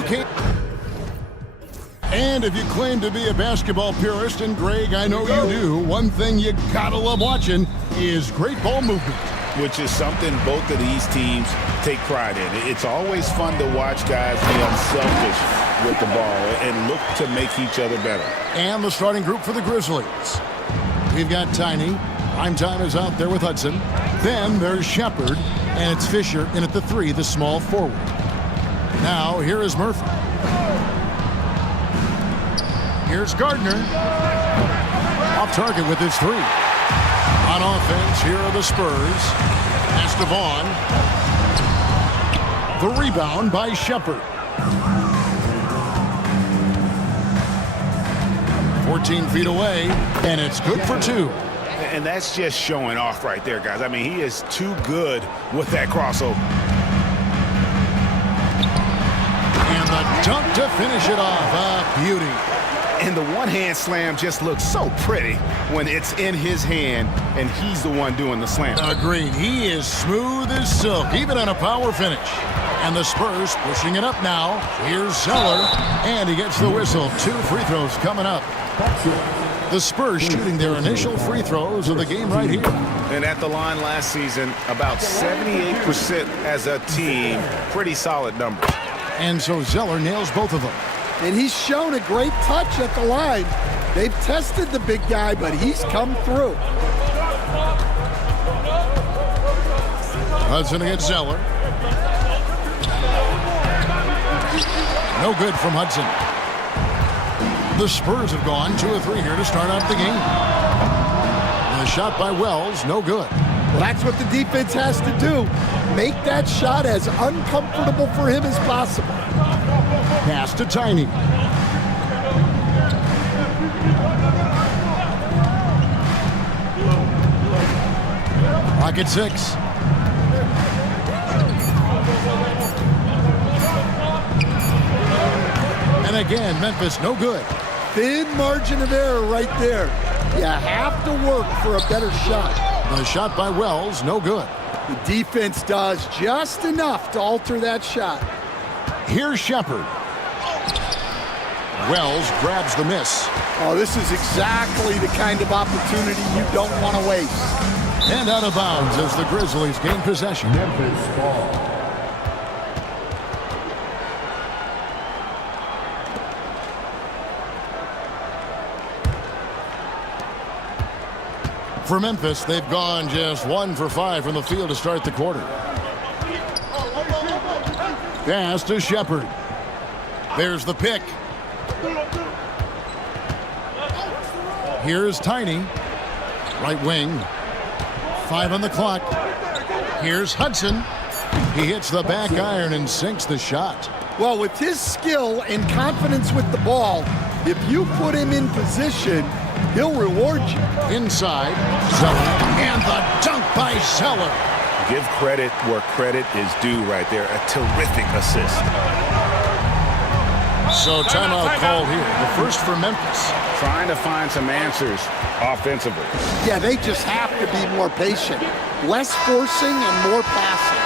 you can't. And if you claim to be a basketball purist, and Greg, I know you do, one thing you gotta love watching is great ball movement. Which is something both of these teams take pride in. It's always fun to watch guys be unselfish with the ball and look to make each other better. And the starting group for the Grizzlies. We've got Tiny. Prime Time is out there with Hudson. Then there's Shepard, and it's Fisher in at the 3, the small forward. Now, here is Murphy. Here's Gardner. Off target with his 3. On offense, here are the Spurs. Pass to Vaughn. The rebound by Shepard. 14 feet away, and it's good for 2. And that's just showing off right there, guys. I mean, he is too good with that crossover. And the dunk to finish it off. A beauty. And the one-hand slam just looks so pretty when it's in his hand and he's the one doing the slam. Agreed. He is smooth as silk, even on a power finish. And the Spurs pushing it up now. Here's Zeller, and he gets the whistle. 2 free throws coming up. The Spurs shooting their initial free throws of the game right here. And at the line last season, about 78% as a team. Pretty solid number. And so Zeller nails both of them. And he's shown a great touch at the line. They've tested the big guy, but he's come through. Hudson against Zeller. No good from Hudson. The Spurs have gone 2 of 3 here to start out the game. And a shot by Wells, no good. Well, that's what the defense has to do. Make that shot as uncomfortable for him as possible. Pass to Tiny. Pocket 6. And again, Memphis, no good. Thin margin of error right there. You have to work for a better shot. The shot by Wells, no good. The defense does just enough to alter that shot. Here's Shepard. Wells grabs the miss. Oh, this is exactly the kind of opportunity you don't want to waste. And out of bounds as the Grizzlies gain possession. Memphis ball. For Memphis, they've gone just 1 for 5 from the field to start the quarter. Pass to Shepard. There's the pick. Here's Tiny. Right wing. 5 on the clock. Here's Hudson. He hits the back iron and sinks the shot. Well, with his skill and confidence with the ball, if you put him in position, he'll reward you. Inside, Zeller. And the dunk by Zeller. Give credit where credit is due right there. A terrific assist. So timeout called here. The first for Memphis. Trying to find some answers offensively. Yeah, they just have to be more patient. Less forcing and more passing.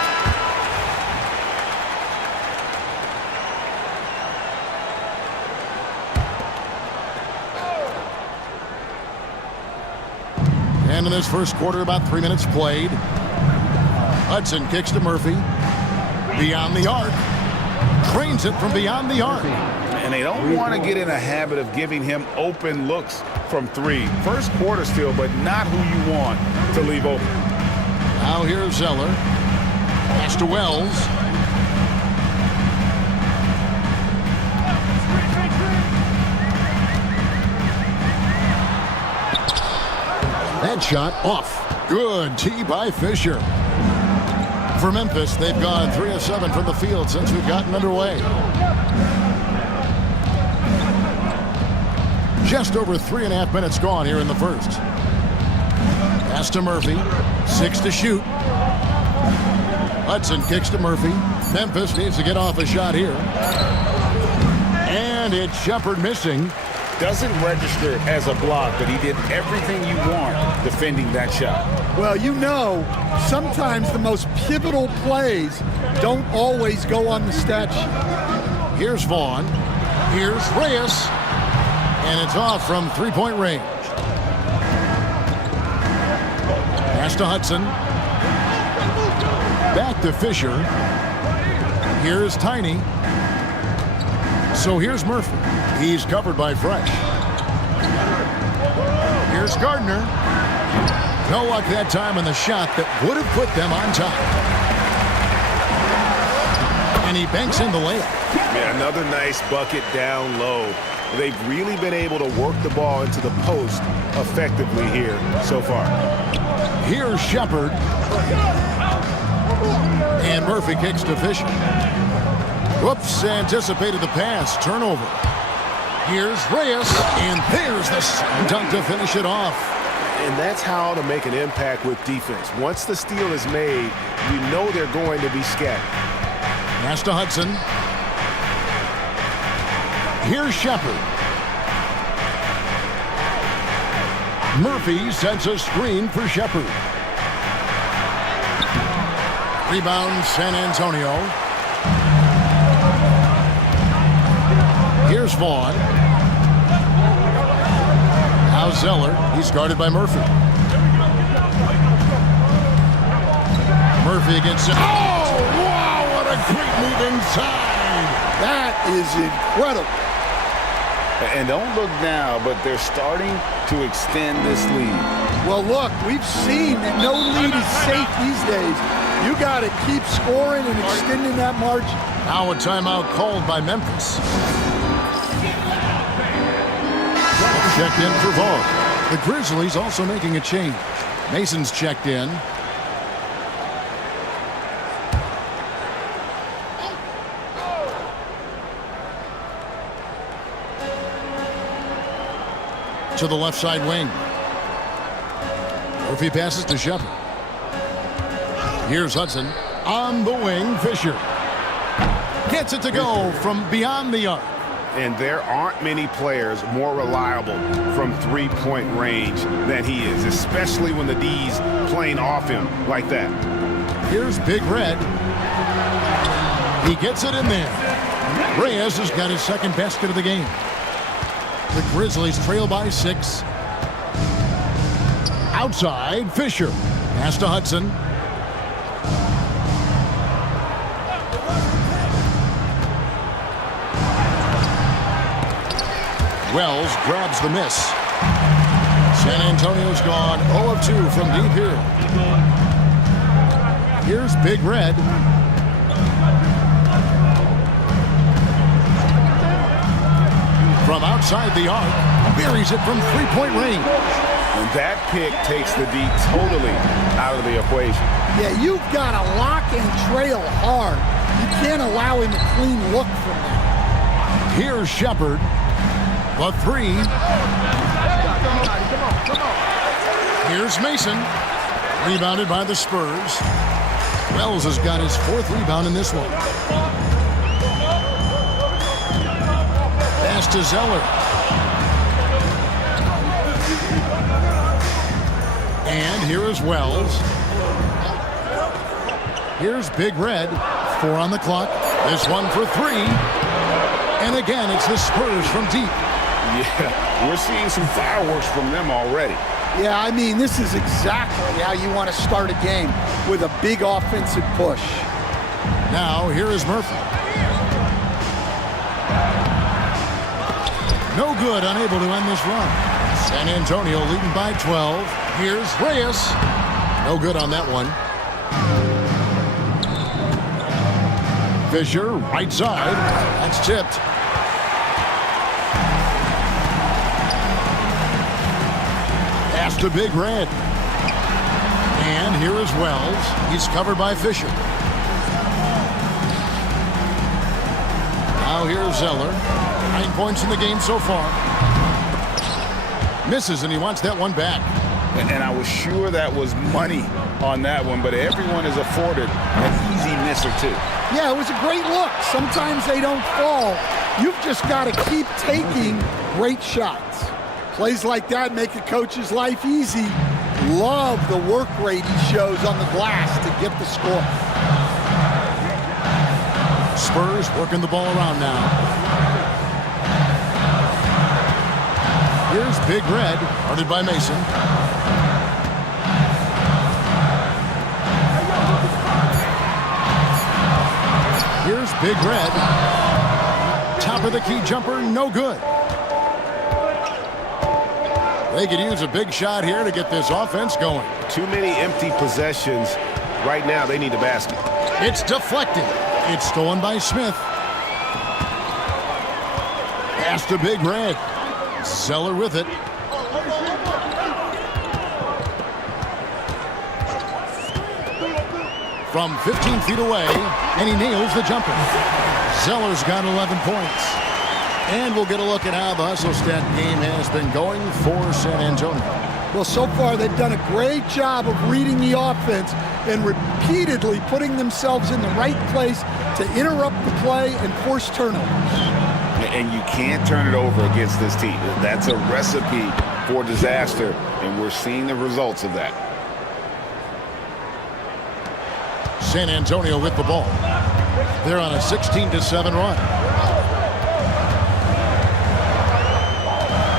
And in this first quarter, about 3 minutes played. Hudson kicks to Murphy. Beyond the arc. Trains it from beyond the arc. And they don't want to get in a habit of giving him open looks from 3. First quarter still, but not who you want to leave open. Now here's Zeller. Pass to Wells. That shot off. Good tee by Fisher. For Memphis, they've gone 3 of 7 from the field since we've gotten underway. Just over 3.5 minutes gone here in the first. Pass to Murphy. 6 to shoot. Hudson kicks to Murphy. Memphis needs to get off a shot here. And it's Shepard missing. Doesn't register as a block, but he did everything you want defending that shot. Well, you know, sometimes the most pivotal plays don't always go on the stat sheet. Here's Vaughn. Here's Reyes. And it's off from three-point range. Pass to Hudson. Back to Fisher. Here's Tiny. So here's Murphy. He's covered by Fresh. Here's Gardner. No luck that time on the shot that would have put them on top. And he banks in the layup. Yeah, another nice bucket down low. They've really been able to work the ball into the post effectively here so far. Here's Shepard. And Murphy kicks to Fisher. Whoops, anticipated the pass. Turnover. Here's Reyes. And there's the slam dunk to finish it off. And that's how to make an impact with defense. Once the steal is made, you know they're going to be scattered. Pass to Hudson. Here's Shepard. Murphy sets a screen for Shepard. Rebound San Antonio. Here's Vaughn. Now Zeller. He's guarded by Murphy. Murphy against him. Oh, wow, what a great move inside. That is incredible. And don't look now, but they're starting to extend this lead. Well, look, we've seen that no lead is safe these days. You got to keep scoring and extending that margin. Now a timeout called by Memphis. Checked in for Vaughn. The Grizzlies also making a change. Mason's checked in. To the left side wing. Murphy passes to Shepard. Here's Hudson. On the wing, Fisher. Gets it to go from beyond the arc. And there aren't many players more reliable from three-point range than he is, especially when the D's playing off him like that. Here's Big Red. He gets it in there. Reyes has got his second basket of the game. The Grizzlies trail by 6. Outside, Fisher. Pass to Hudson. Wells grabs the miss. San Antonio's gone 0 of 2 from deep here. Here's Big Red. From outside the arc, buries it from three-point range. And that pick takes the D totally out of the equation. Yeah, you've got to lock and trail hard. You can't allow him a clean look from that. Here's Shepard. The three. Here's Mason. Rebounded by the Spurs. Wells has got his 4th rebound in this one. Pass to Zeller. And here is Wells. Here's Big Red. 4 on the clock. This one for 3. And again, it's the Spurs from deep. Yeah, we're seeing some fireworks from them already. Yeah, I mean, this is exactly how you want to start a game, with a big offensive push. Now, here is Murphy. No good, unable to end this run. San Antonio leading by 12. Here's Reyes. No good on that one. Fisher, right side. That's tipped. Pass to Big Red. And here is Wells. He's covered by Fisher. Now here's Zeller. 9 points in the game so far. Misses, and he wants that one back. And I was sure that was money on that one, but everyone is afforded an easy miss or two. Yeah, it was a great look. Sometimes they don't fall. You've just got to keep taking great shots. Plays like that make a coach's life easy. Love the work rate he shows on the glass to get the score. Spurs working the ball around now. Here's Big Red, guarded by Mason. Here's Big Red. Top of the key jumper, no good. They could use a big shot here to get this offense going. Too many empty possessions. Right now, they need a basket. It's deflected. It's stolen by Smith. Pass to Big Red. Zeller with it. From 15 feet away, and he nails the jumper. Zeller's got 11 points. And we'll get a look at how the hustle stat game has been going for San Antonio. Well, so far they've done a great job of reading the offense and repeatedly putting themselves in the right place to interrupt the play and force turnovers. And you can't turn it over against this team. That's a recipe for disaster, and we're seeing the results of that. San Antonio with the ball. They're on a 16-7 run.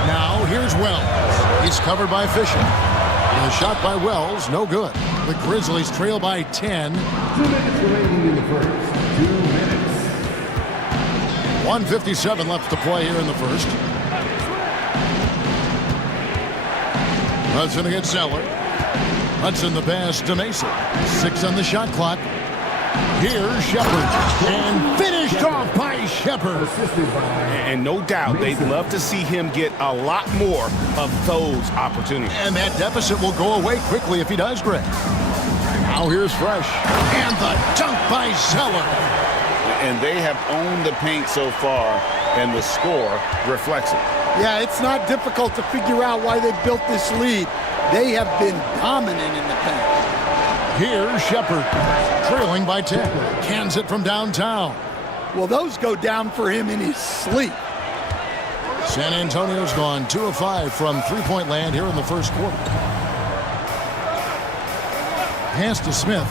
Now here's Wells. He's covered by Fisher. And a shot by Wells, no good. The Grizzlies trail by 10. 2 minutes remaining in the first. 2 minutes. 1:57 left to play here in the first. Hudson against Zeller. Hudson the pass to Mason. 6 on the shot clock. Here's Shepard. And finished off by Shepard. And no doubt they'd love to see him get a lot more of those opportunities. And that deficit will go away quickly if he does, Greg. Now here's Fresh. And the dunk by Zeller. And they have owned the paint so far, and the score reflects it. Yeah, it's not difficult to figure out why they built this lead. They have been dominant in the paint. Here's Shepard, trailing by 10. Cans it from downtown. Well, those go down for him in his sleep. San Antonio's gone 2 of 5 from three-point land here in the first quarter. Pass to Smith.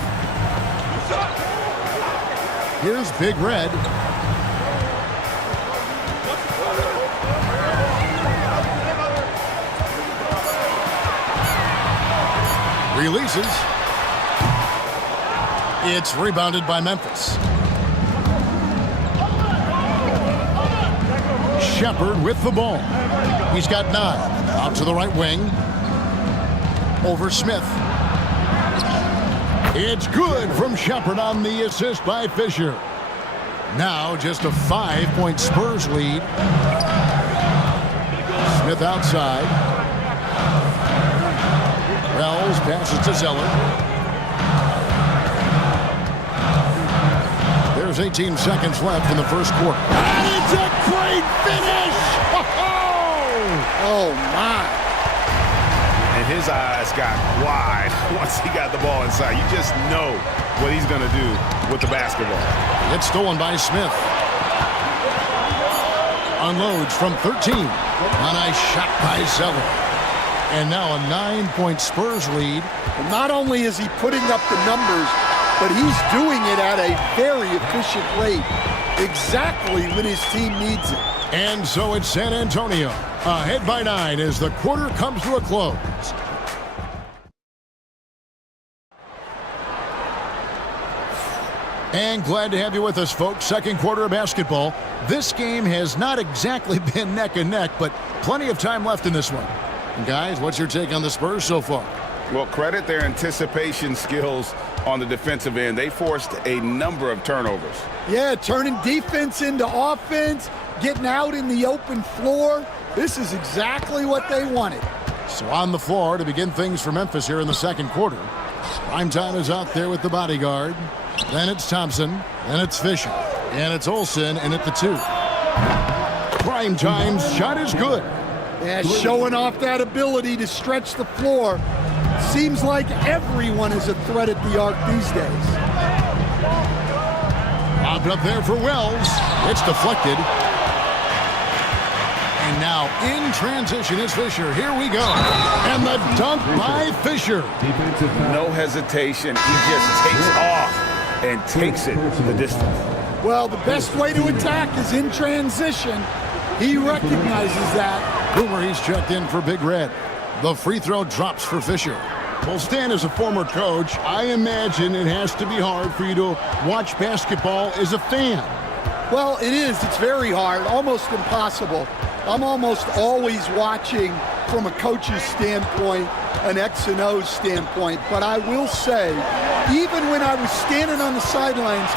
Here's Big Red. Releases. It's rebounded by Memphis. Shepard with the ball. He's got 9. Out to the right wing. Over Smith. It's good from Shepard on the assist by Fisher. Now just a 5-point Spurs lead. Smith outside. Wells passes to Zeller. There's 18 seconds left in the first quarter. And it's a great finish! Oh, my. And his eyes got wide once he got the ball inside. You just know what he's going to do with the basketball. It's stolen by Smith. Unloads from 13 on a shot by Zeller. And now a 9-point Spurs lead. And not only is he putting up the numbers, but he's doing it at a very efficient rate, exactly when his team needs it. And so it's San Antonio, ahead by 9 as the quarter comes to a close. And glad to have you with us, folks. Second quarter of basketball. This game has not exactly been neck and neck, but plenty of time left in this one. And guys, what's your take on the Spurs so far? Well, credit their anticipation skills on the defensive end. They forced a number of turnovers. Yeah, turning defense into offense, getting out in the open floor. This is exactly what they wanted. So on the floor to begin things for Memphis here in the second quarter. Primetime is out there with the bodyguard. Then it's Thompson. Then it's Fisher. And it's Olsen in at the 2. Primetime's shot is good. Yeah, showing off that ability to stretch the floor. Seems like everyone is a threat at the arc these days. Popped up there for Wells. It's deflected. And now in transition is Fisher. Here we go. And the dunk by Fisher. No hesitation. He just takes off and takes it the distance. Well, the best way to attack is in transition. He recognizes that. Boomer, he's checked in for Big Red. The free throw drops for Fisher. Well, Stan, as a former coach, I imagine it has to be hard for you to watch basketball as a fan. Well, it is. It's very hard, almost impossible. I'm almost always watching from a coach's standpoint, an X and O standpoint. But I will say, even when I was standing on the sidelines,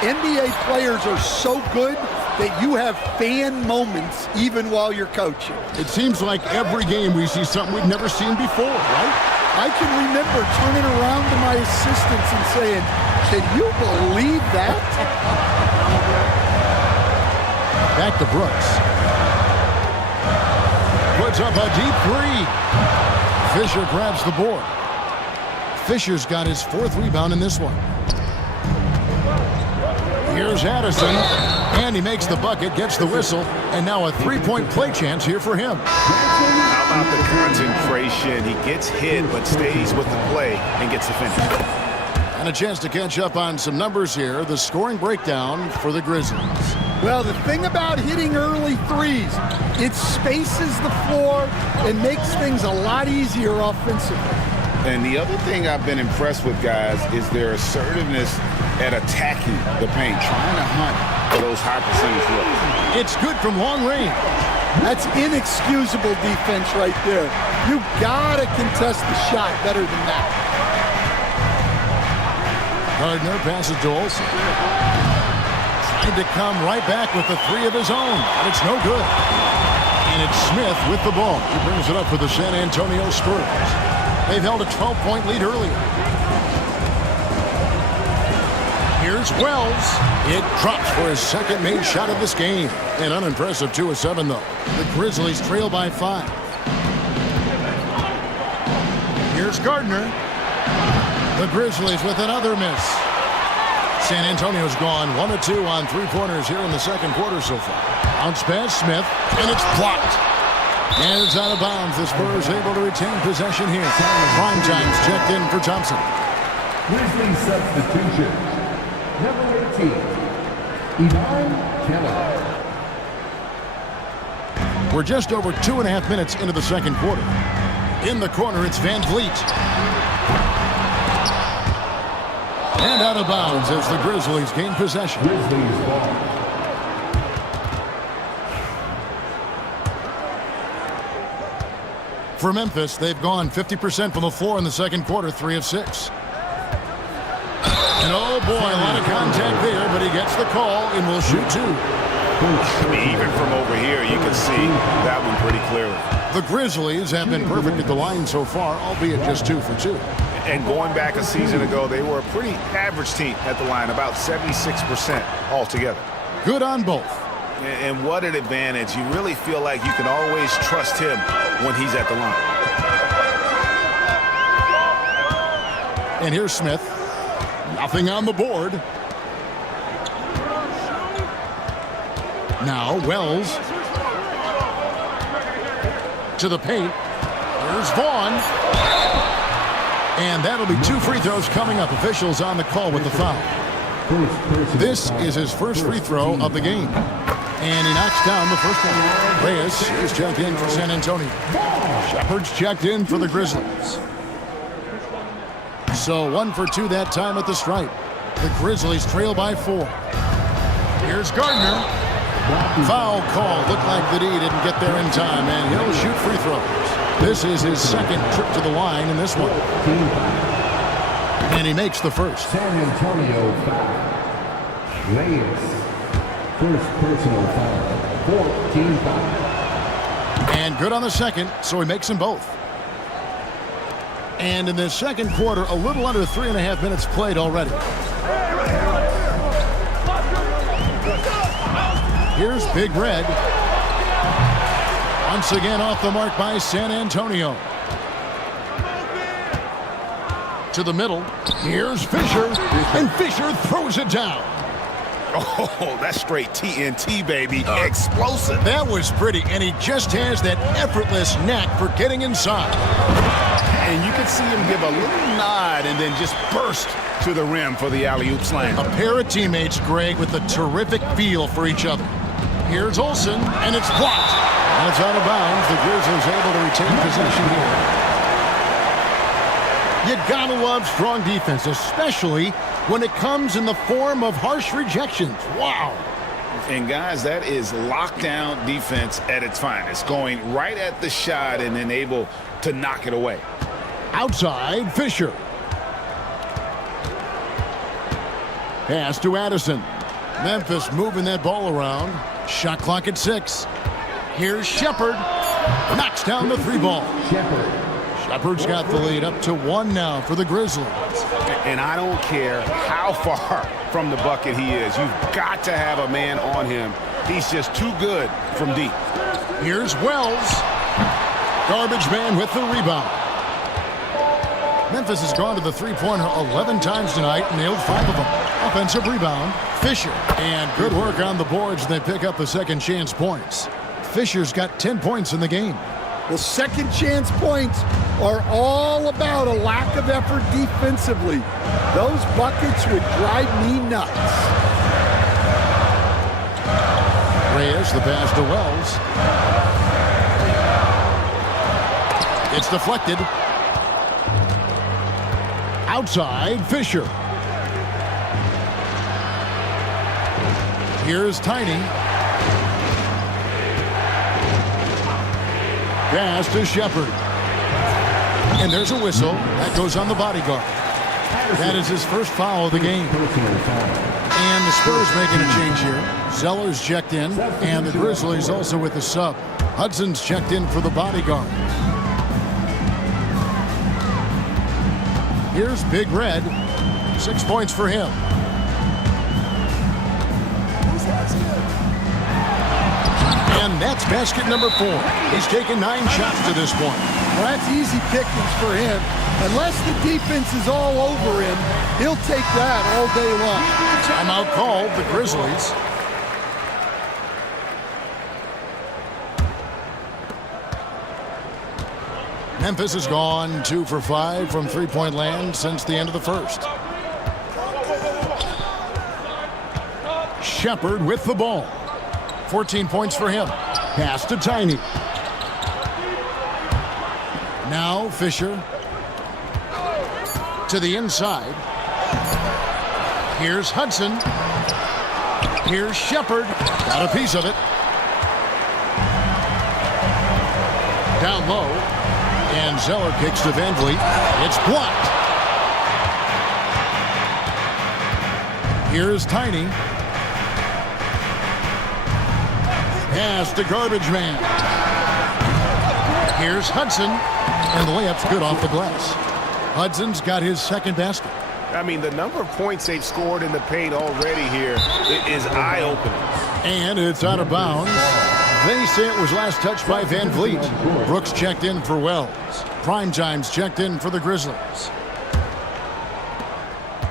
NBA players are so good that you have fan moments even while you're coaching. It seems like every game we see something we've never seen before, right? I can remember turning around to my assistants and saying, "Can you believe that?" Back to Brooks. Puts up a deep three. Fisher grabs the board. Fisher's got his 4th rebound in this one. Here's Addison, and he makes the bucket, gets the whistle, and now a 3-point play chance here for him. How about the concentration? He gets hit, but stays with the play and gets the finish. And a chance to catch up on some numbers here. The scoring breakdown for the Grizzlies. Well, the thing about hitting early threes, it spaces the floor and makes things a lot easier offensively. And the other thing I've been impressed with, guys, is their assertiveness at attacking the paint, trying to hunt for those high percentage looks. It's good from long range. That's inexcusable defense right there. You gotta contest the shot better than that. Gardner passes to Olsen. Trying to come right back with the 3 of his own, but it's no good. And it's Smith with the ball. He brings it up for the San Antonio Spurs. They've held a 12-point lead earlier. Here's Wells. It drops for his 2nd made shot of this game. An unimpressive 2 of 7, though. The Grizzlies trail by 5. Here's Gardner. The Grizzlies with another miss. San Antonio's gone 1 of 2 on 3-pointers here in the 2nd quarter so far. Bounce pass, Smith, and it's blocked. And it's out of bounds. The Spurs able to retain possession here. Prime time's checked in for Thompson. Grizzlies substitution. Number 18, Ivan Keller. We're just over 2.5 minutes into the 2nd quarter. In the corner, it's Van Vliet. And out of bounds as the Grizzlies gain possession. Grizzlies ball. For Memphis, they've gone 50% from the floor in the 2nd quarter, 3 of 6. And oh boy, a lot of contact there, but he gets the call and will shoot 2. I mean, even from over here, you can see that one pretty clearly. The Grizzlies have been perfect at the line so far, albeit just 2 for 2. And going back a season ago, they were a pretty average team at the line, about 76% altogether. Good on both. And what an advantage. You really feel like you can always trust him when he's at the line. And here's Smith. Nothing on the board. Now Wells to the paint. Here's Vaughn. And that'll be 2 free throws coming up. Officials on the call with the foul. This is his first free throw of the game. And he knocks down the first one. Reyes is checked in for San Antonio. Shepard's checked in for the Grizzlies. So 1 for 2 that time at the stripe. The Grizzlies trail by 4. Here's Gardner. Foul call. Looked like the D didn't get there in time, and he'll shoot free throws. This is his 2nd trip to the line in this one. And he makes the first. San Antonio foul. Reyes. First personal foul. 14 foul. And good on the 2nd, so he makes them both. And in the 2nd quarter, a little under 3.5 minutes played already. Here's Big Red. Once again off the mark by San Antonio. To the middle. Here's Fisher. And Fisher throws it down. Oh, that's straight TNT, baby. Explosive. That was pretty, and he just has that effortless knack for getting inside. And you can see him give a little nod and then just burst to the rim for the alley-oop slam. A pair of teammates, Greg, with a terrific feel for each other. Here's Olsen, and it's blocked. And it's out of bounds. The Grizzlies able to retain possession here. You gotta love strong defense, especially when it comes in the form of harsh rejections. Wow. And guys, that is lockdown defense at its finest, going right at the shot and then able to knock it away. Outside, Fisher. Pass to Addison. Memphis moving that ball around. Shot clock at 6. Here's Shepard. Knocks down the 3 ball. Shepard's got the lead up to 1 now for the Grizzlies. And I don't care how far from the bucket he is. You've got to have a man on him. He's just too good from deep. Here's Wells. Garbage man with the rebound. Memphis has gone to the three-pointer 11 times tonight, nailed 5 of them. Offensive rebound, Fisher. And good work on the boards. They pick up the second chance points. Fisher's got 10 points in the game. Well, second chance points are all about a lack of effort defensively. Those buckets would drive me nuts. Reyes, the pass to Wells. It's deflected. Outside, Fisher. Here's Tiny. Pass to Shepard. And there's a whistle. That goes on the bodyguard. That is his first foul of the game. And the Spurs making a change here. Zeller's checked in, and the Grizzlies also with the sub. Hudson's checked in for the bodyguard. Here's Big Red. 6 points for him. And that's basket number 4. He's taken 9 shots to this point. Well, that's easy pickings for him. Unless the defense is all over him, he'll take that all day long. Timeout called, the Grizzlies. Memphis has gone 2 for 5 from three-point land since the end of the first. Shepard with the ball. 14 points for him. Pass to Tiny. Now Fisher. To the inside. Here's Hudson. Here's Shepard. Got a piece of it. Down low. And Zeller kicks to Van Vliet. It's blocked. Here's Tiny. Pass to Garbage Man. Here's Hudson. And the layup's good off the glass. Hudson's got his second basket. I mean, the number of points they've scored in the paint already here is eye-opening. And it's out of bounds. They say it was last touched by Van Vliet. Brooks checked in for Wells. Primetime's checked in for the Grizzlies.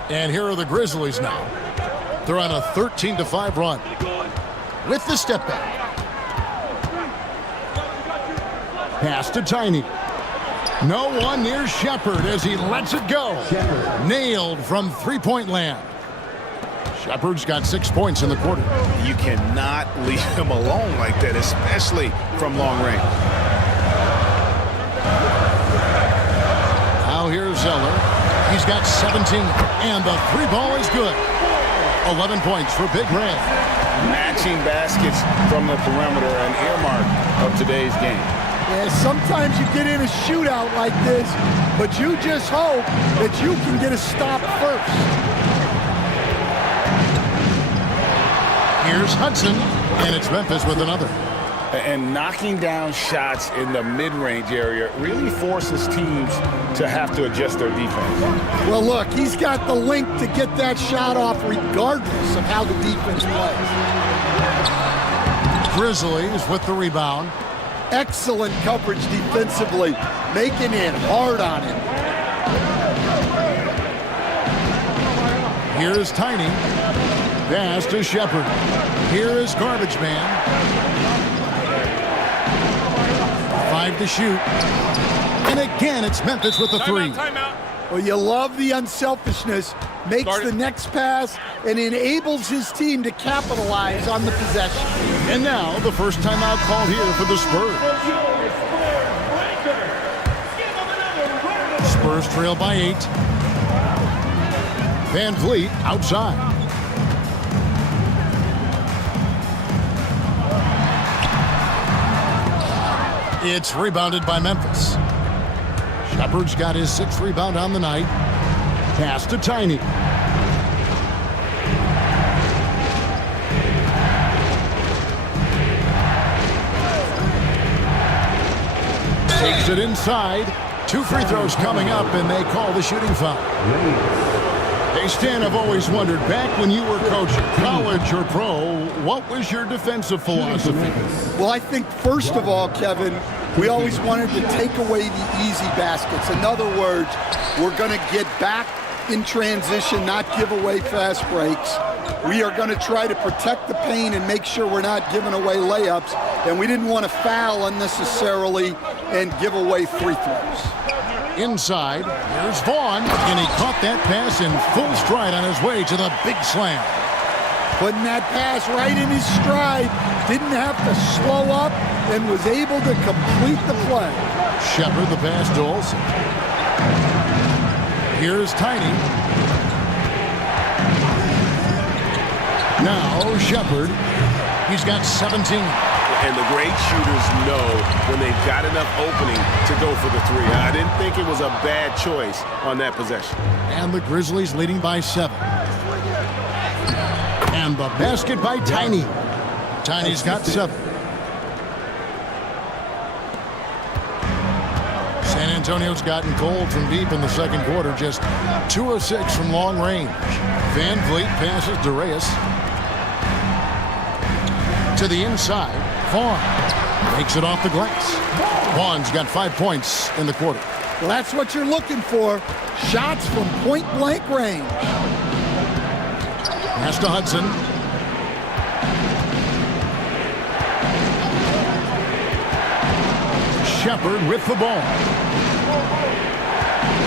And here are the Grizzlies now. They're on a 13-5 run. With the step back. Pass to Tiny. No one near Shepard as he lets it go. Nailed from three-point land. Shepard's got 6 points in the quarter. You cannot leave him alone like that, especially from long range. Now here's Zeller. He's got 17, and the 3 ball is good. 11 points for Big Red. Matching baskets from the perimeter, an earmark of today's game. Yeah, sometimes you get in a shootout like this, but you just hope that you can get a stop first. Here's Hudson, and it's Memphis with another. And knocking down shots in the mid-range area really forces teams to have to adjust their defense. Well, look, he's got the length to get that shot off regardless of how the defense plays. Grizzlies with the rebound. Excellent coverage defensively, making it hard on him. Here's Tiny. Pass to Shepard. Here is Garbage Man. 5 to shoot. And again, it's Memphis with the three. Well, you love the unselfishness. Makes the next pass and enables his team to capitalize on the possession. And now, the first timeout called here for the Spurs. Spurs trail by 8. Van Vliet outside. It's rebounded by Memphis. Shepard's got his 6th rebound on the night. Pass to Tiny. Takes it inside. 2 free throws coming up, and they call the shooting foul. Hey, Stan, I've always wondered, back when you were coaching, college or pro, what was your defensive philosophy? Well, I think, first of all, Kevin, we always wanted to take away the easy baskets. In other words, we're going to get back in transition, not give away fast breaks. We are going to try to protect the paint and make sure we're not giving away layups. And we didn't want to foul unnecessarily and give away free throws. Inside, here's Vaughn, and he caught that pass in full stride on his way to the big slam. Putting that pass right in his stride, didn't have to slow up, and was able to complete the play. Shepard the pass to Olsen. Here's Tiny. Now Shepard. He's got 17. And the great shooters know when they've got enough opening to go for the three. I didn't think it was a bad choice on that possession. And the Grizzlies leading by 7. And the basket by Tiny. Tiny's got 7. San Antonio's gotten cold from deep in the second quarter. Just 2 of 6 from long range. Van Vliet passes to Reyes. To the inside. Vaughn makes it off the glass. Vaughn's got 5 points in the quarter. Well, that's what you're looking for. Shots from point-blank range. Pass to Hudson. Shepard with the ball.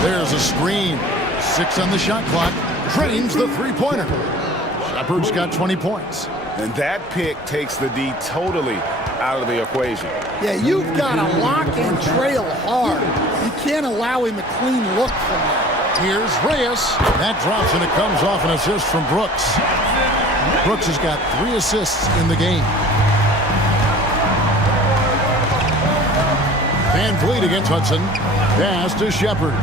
There's a screen. 6 on the shot clock. Drains the three-pointer. Shepard's got 20 points. And that pick takes the D totally out of the equation. Yeah, you've got to lock and trail hard. You can't allow him a clean look from that. Here's Reyes. That drops, and it comes off an assist from Brooks. Brooks has got 3 assists in the game. Van Vliet against Hudson. Pass to Shepard.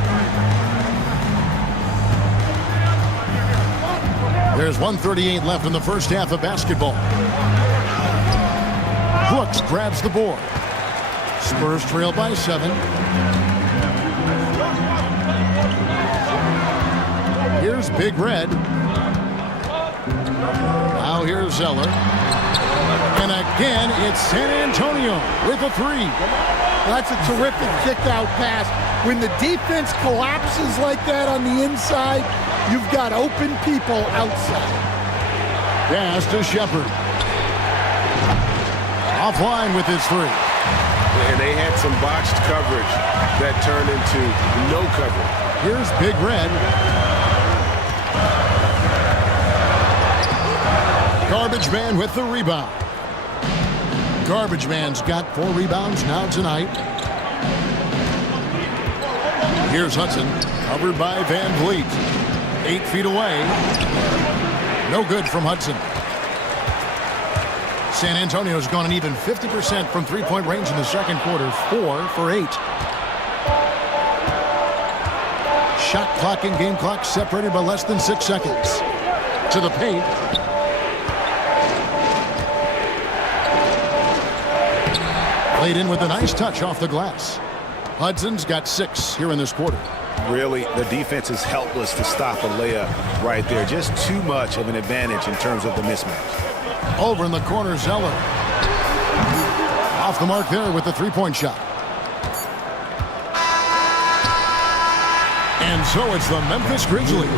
There's 1:38 left in the first half of basketball. Brooks grabs the board. Spurs trail by 7. Here's Big Red. Now here's Zeller. And again, it's San Antonio with a 3. That's a terrific kick-out pass. When the defense collapses like that on the inside, you've got open people outside. Pass to Shepard. Offline with his 3. And they had some botched coverage that turned into no coverage. Here's Big Red. Garbage Man with the rebound. Garbage Man's got 4 rebounds now tonight. Here's Hudson, covered by Van Vliet. 8 feet away. No good from Hudson. San Antonio's gone an even 50% from three-point range in the second quarter. 4 for 8. Shot clock and game clock separated by less than 6 seconds. To the paint. Played in with a nice touch off the glass. Hudson's got 6 here in this quarter. Really, the defense is helpless to stop a layup right there. Just too much of an advantage in terms of the mismatch. Over in the corner, Zeller. Off the mark there with the three-point shot. And so it's the Memphis Grizzlies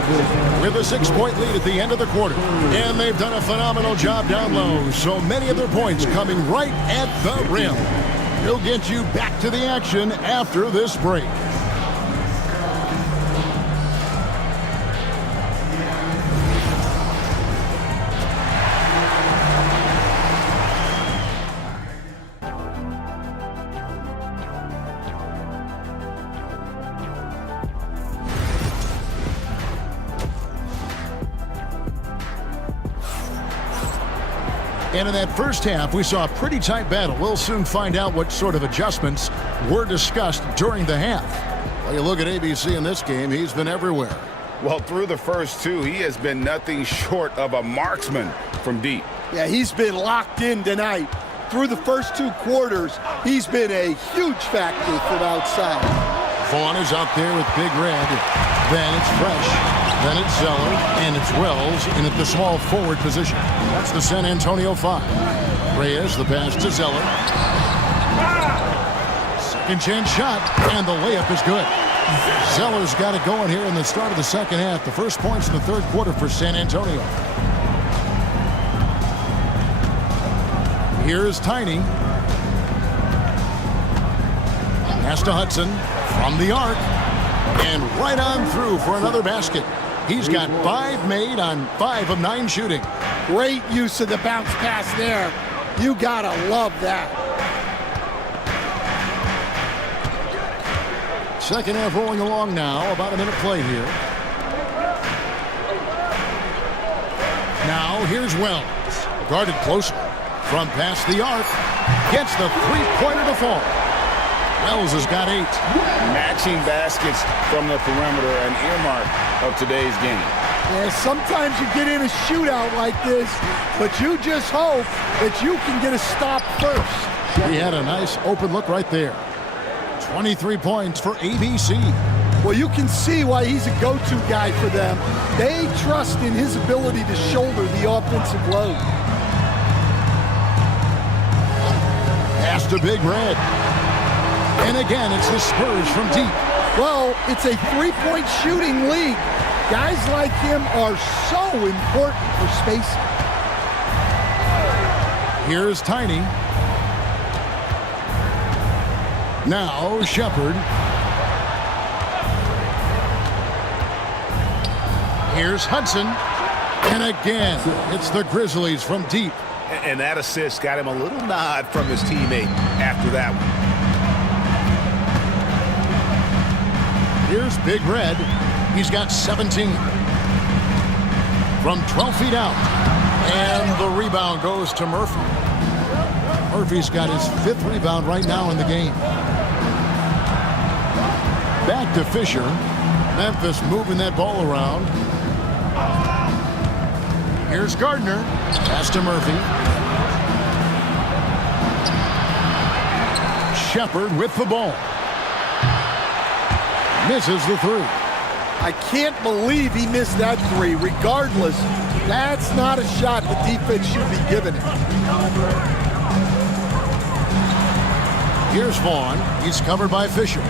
with a 6-point lead at the end of the quarter. And they've done a phenomenal job down low. So many of their points coming right at the rim. He'll get you back to the action after this break. And in that first half, we saw a pretty tight battle. We'll soon find out what sort of adjustments were discussed during the half. Well, you look at ABC in this game, he's been everywhere. Well, through the first two, he has been nothing short of a marksman from deep. Yeah, he's been locked in tonight. Through the first 2 quarters, he's been a huge factor from outside. Vaughn is out there with Big Red. Then it's Fresh. Then it's Zeller, and it's Wells in at the small forward position. That's the San Antonio 5. Reyes, the pass to Zeller. Second chance shot, and the layup is good. Zeller's got it going here in the start of the second half. The first points in the third quarter for San Antonio. Here's Tiny. Pass to Hudson from the arc, and right on through for another basket. He's got 5 made on 5 of 9 shooting. Great use of the bounce pass there. You gotta love that. Second half rolling along now. About a minute play here. Now here's Wells. Guarded closely. From past the arc. Gets the three-pointer to fall. Wells has got 8. Matching baskets from the perimeter, an earmark of today's game. Yeah, sometimes you get in a shootout like this, but you just hope that you can get a stop first. He had a nice open look right there. 23 points for ABC. Well, you can see why he's a go-to guy for them. They trust in his ability to shoulder the offensive load. Pass to Big Red. And again, it's the Spurs from deep. Well, it's a three-point shooting league. Guys like him are so important for spacing. Here's Tiny. Now Shepard. Here's Hudson. And again, it's the Grizzlies from deep. And that assist got him a little nod from his teammate after that one. Here's Big Red. He's got 17. From 12 feet out. And the rebound goes to Murphy. Murphy's got his 5th rebound right now in the game. Back to Fisher. Memphis moving that ball around. Here's Gardner. Pass to Murphy. Shepard with the ball. Misses the 3. I can't believe he missed that 3. Regardless, that's not a shot the defense should be giving him. Here's Vaughn. He's covered by Fisher.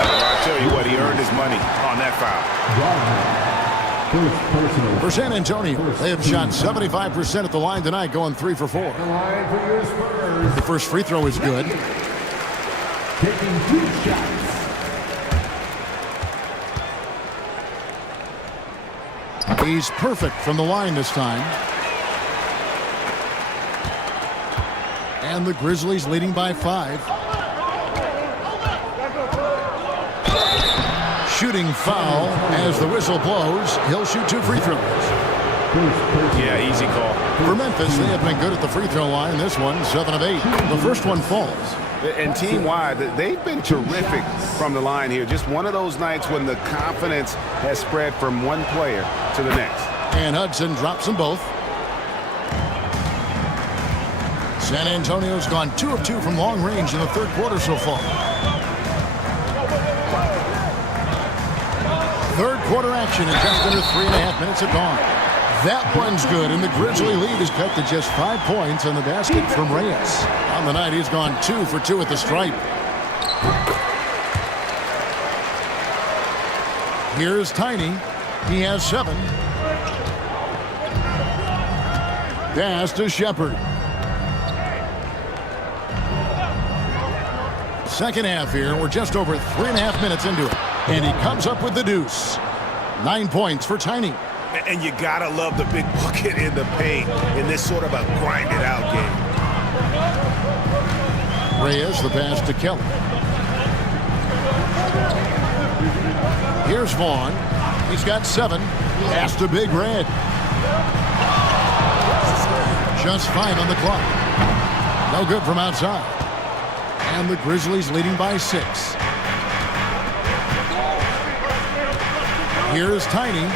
I'll tell you what, he earned his money on that foul. For San Antonio, they have shot 75% at the line tonight, going 3 for 4. The first free throw is good. Taking 2 shots. He's perfect from the line this time. And the Grizzlies leading by 5. Shooting foul as the whistle blows. He'll shoot 2 free throws. Yeah, easy call. For Memphis, they have been good at the free throw line. This one, 7 of 8. The first one falls. And team-wide, they've been terrific from the line here. Just one of those nights when the confidence has spread from one player to the next. And Hudson drops them both. San Antonio's gone 2 of 2 from long range in the third quarter so far. Third quarter action in just under 3.5 minutes have gone. That one's good, and the Grizzly lead is cut to just 5 points on the basket from Reyes. On the night, he's gone 2 for 2 at the stripe. Here's Tiny. He has 7. Pass to Shepard. Second half here. We're just over 3.5 minutes into it. And he comes up with the deuce. 9 points for Tiny. And you gotta love the big bucket in the paint in this sort of a grinded-out game. Reyes, the pass to Kelly. Here's Vaughn. He's got 7. Pass to Big Red. Just 5 on the clock. No good from outside. And the Grizzlies leading by 6. Here's Tiny.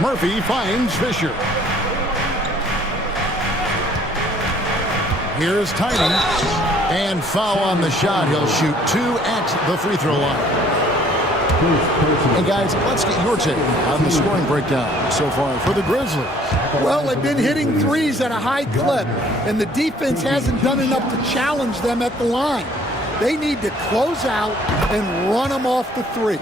Murphy finds Fisher. Here's Tiny. And foul on the shot. He'll shoot 2 at the free throw line. And guys, let's get your take on the scoring breakdown so far for the Grizzlies. Well, they've been hitting threes at a high clip, and the defense hasn't done enough to challenge them at the line. They need to close out and run them off the three.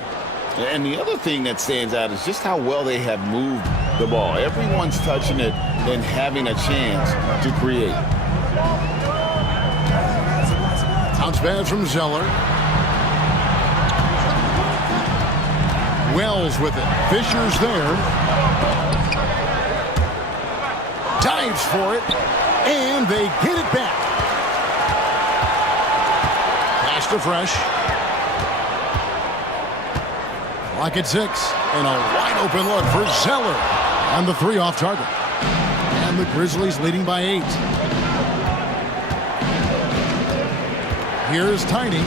And the other thing that stands out is just how well they have moved the ball. Everyone's touching it and having a chance to create. Bounce pass from Zeller. Wells with it. Fisher's there. Dives for it. And they get it back. Pass to Fresh. Clock at 6. And a wide open look for Zeller. On the 3 off target. And the Grizzlies leading by 8. Here's Tiny.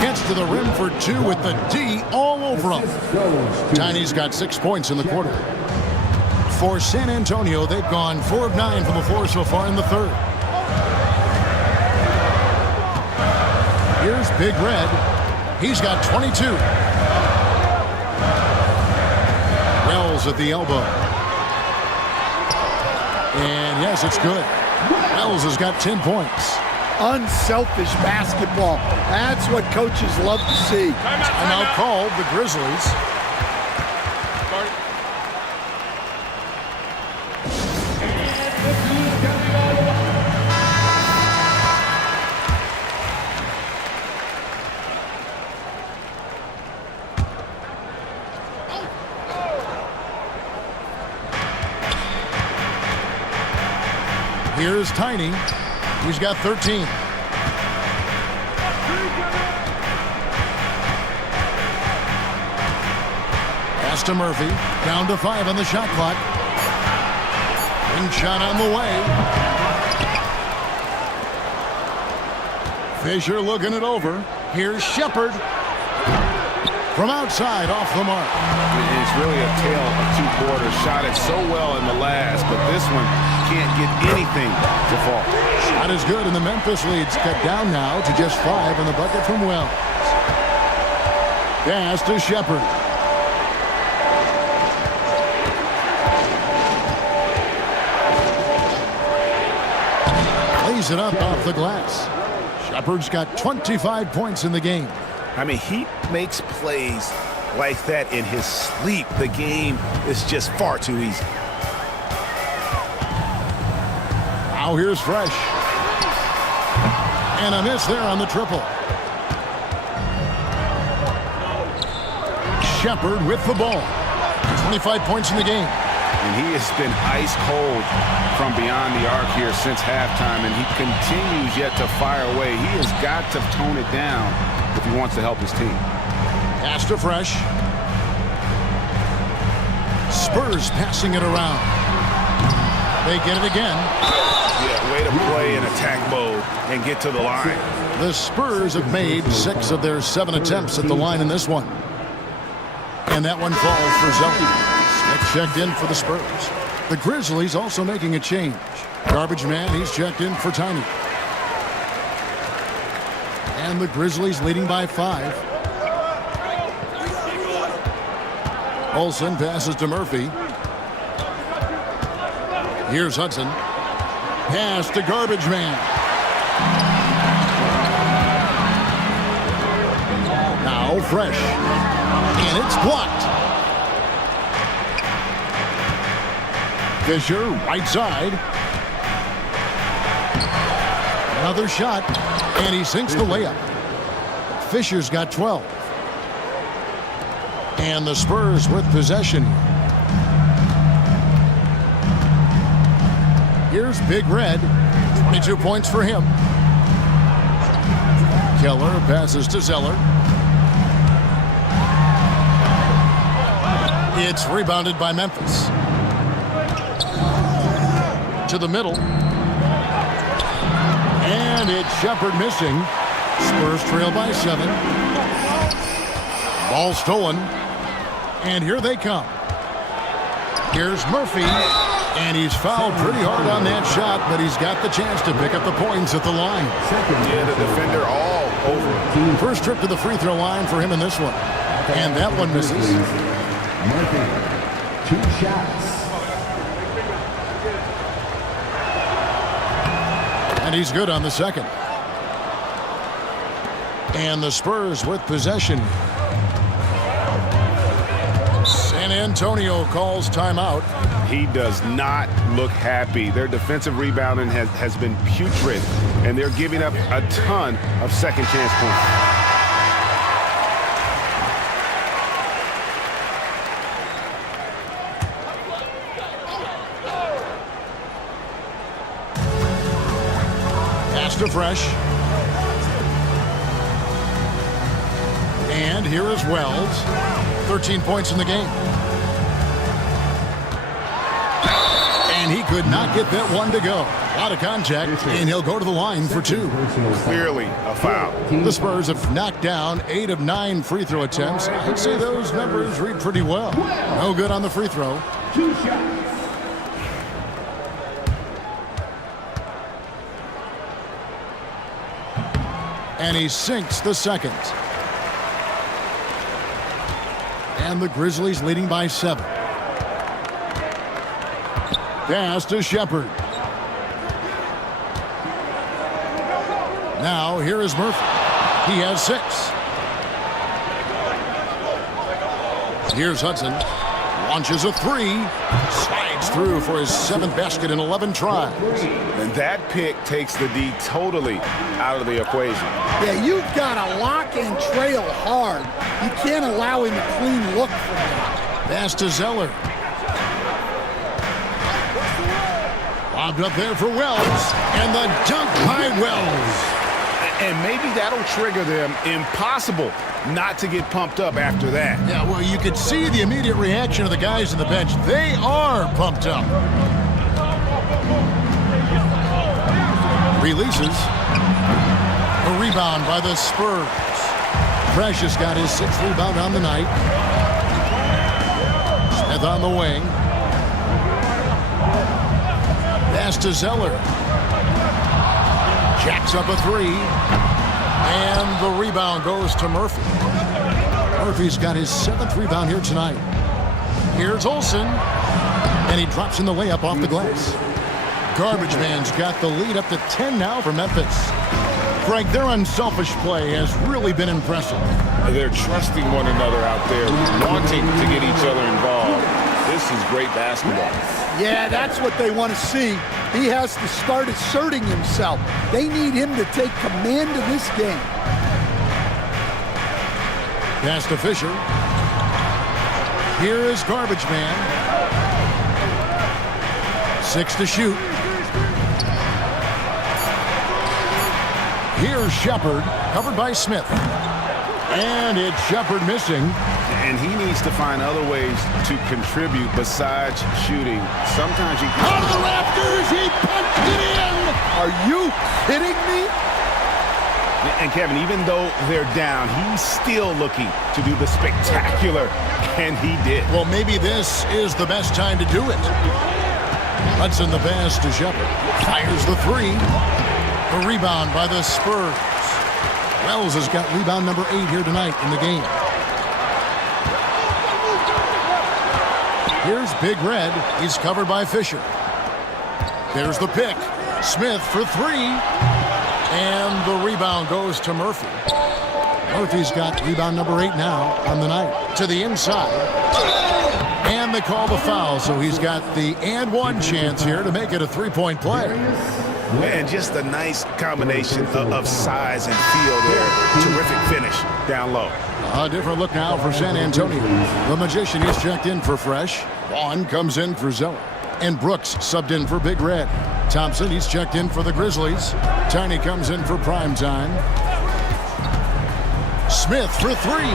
Gets to the rim for 2 with the D all over him. Tiny's got 6 points in the quarter. For San Antonio, they've gone 4 of 9 from the floor so far in the third. Here's Big Red. He's got 22. Wells at the elbow. And yes, it's good. Wells has got 10 points. Unselfish basketball. That's what coaches love to see. Timeout called the Grizzlies. Here's Tiny. He's got 13. Pass to Murphy. Down to 5 on the shot clock. Wing shot on the way. Fisher looking it over. Here's Shepard. From outside, off the mark. It's really a tale of 2 quarters. Shot it so well in the last, but this one can't get anything to fall. Shot is good, and the Memphis lead's cut down now to just 5 on the bucket from Wells. Pass to Shepard. Lays it up off the glass. Shepard's got 25 points in the game. I mean, he makes plays like that in his sleep. The game is just far too easy. Now here's Fresh. And a miss there on the triple. Shepard with the ball. 25 points in the game. And he has been ice cold from beyond the arc here since halftime, and he continues yet to fire away. He has got to tone it down if he wants to help his team. Pass to Fresh. Spurs passing it around. They get it again. Yeah, way to play in attack mode and get to the line. The Spurs have made 6 of their 7 attempts at the line in this one. And that one falls for Zeller. Smith checked in for the Spurs. The Grizzlies also making a change. Garbage man, he's checked in for Tiny. And the Grizzlies leading by 5. Olsen passes to Murphy. Here's Hudson. Pass to Garbage Man. Now Fresh. And it's blocked. Fisher, right side. Another shot, and he sinks the layup. Fisher's got 12. And the Spurs with possession. Here's Big Red. 22 points for him. Keller passes to Zeller. It's rebounded by Memphis. To the middle. And it's Shepherd missing. Spurs trail by 7. Ball stolen. And here they come. Here's Murphy. And he's fouled pretty hard on that shot, but he's got the chance to pick up the points at the line. Yeah, the defender all over. First trip to the free throw line for him in this one. And that one misses. Murphy, 2 shots. And he's good on the second. And the Spurs with possession. San Antonio calls timeout. He does not look happy. Their defensive rebounding has been putrid, and they're giving up a ton of second chance points. Pass to Fresh. And here is Wells. 13 points in the game. And he could not get that one to go. A lot of contact, and he'll go to the line for 2. Clearly a foul. The Spurs have knocked down 8 of 9 free throw attempts. I'd say those numbers read pretty well. No good on the free throw. 2 shots. And he sinks the second. And the Grizzlies leading by 7. Pass to Shepherd. Now here is Murphy. He has 6. Here's Hudson. Launches a 3. Slides through for his 7th basket in 11 tries. And that pick takes the D totally out of the equation. Yeah, you've got to lock and trail hard. You can't allow him a clean look from that. Pass to Zeller. Lobbed up there for Wells. And the dunk by Wells. And maybe that'll trigger them. Impossible not to get pumped up after that. Yeah, well, you could see the immediate reaction of the guys on the bench. They are pumped up. Releases. A rebound by the Spurs. Precious got his 6th rebound on the night. Smith on the wing. Pass to Zeller. Jacks up a 3. And the rebound goes to Murphy. Murphy's got his 7th rebound here tonight. Here's Olsen. And he drops in the layup off the glass. Garbage Man's got the lead up to 10 now for Memphis. Frank, their unselfish play has really been impressive. They're trusting one another out there, wanting to get each other involved. This is great basketball. Yeah, that's what they want to see. He has to start asserting himself. They need him to take command of this game. Pass to Fisher. Here is Garbage Man. 6 to shoot. Here's Shepherd, covered by Smith. And it's Shepherd missing. And he needs to find other ways to contribute besides shooting. Sometimes he Out of the rafters, he punched it in! Are you kidding me? And Kevin, even though they're down, he's still looking to do the spectacular, and he did. Well, maybe this is the best time to do it. Hudson the pass to Shepherd. Fires the 3. A rebound by the Spurs. Wells has got rebound number 8 here tonight in the game. Here's Big Red. He's covered by Fisher. There's the pick. Smith for 3. And the rebound goes to Murphy. Murphy's got rebound number 8 now on the night. To the inside. And they call the foul, so he's got the and one chance here to make it a three-point play. And just a nice combination of size and feel there. Terrific finish down low. A different look now for San Antonio. The Magician is checked in for Fresh. Vaughn comes in for Zeller. And Brooks subbed in for Big Red. Thompson, he's checked in for the Grizzlies. Tiny comes in for prime time. Smith for three.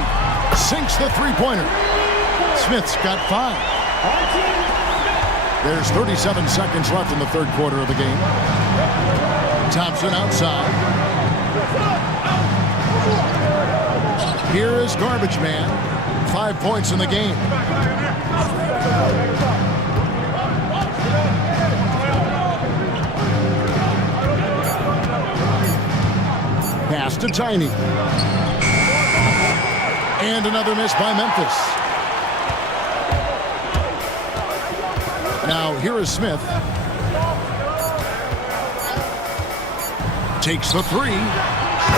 Sinks the three-pointer. Smith's got 5. There's 37 seconds left in the third quarter of the game. Thompson outside. Here is Garbage Man. 5 points in the game. Pass to Tiny. And another miss by Memphis. Now here is Smith. Takes the three.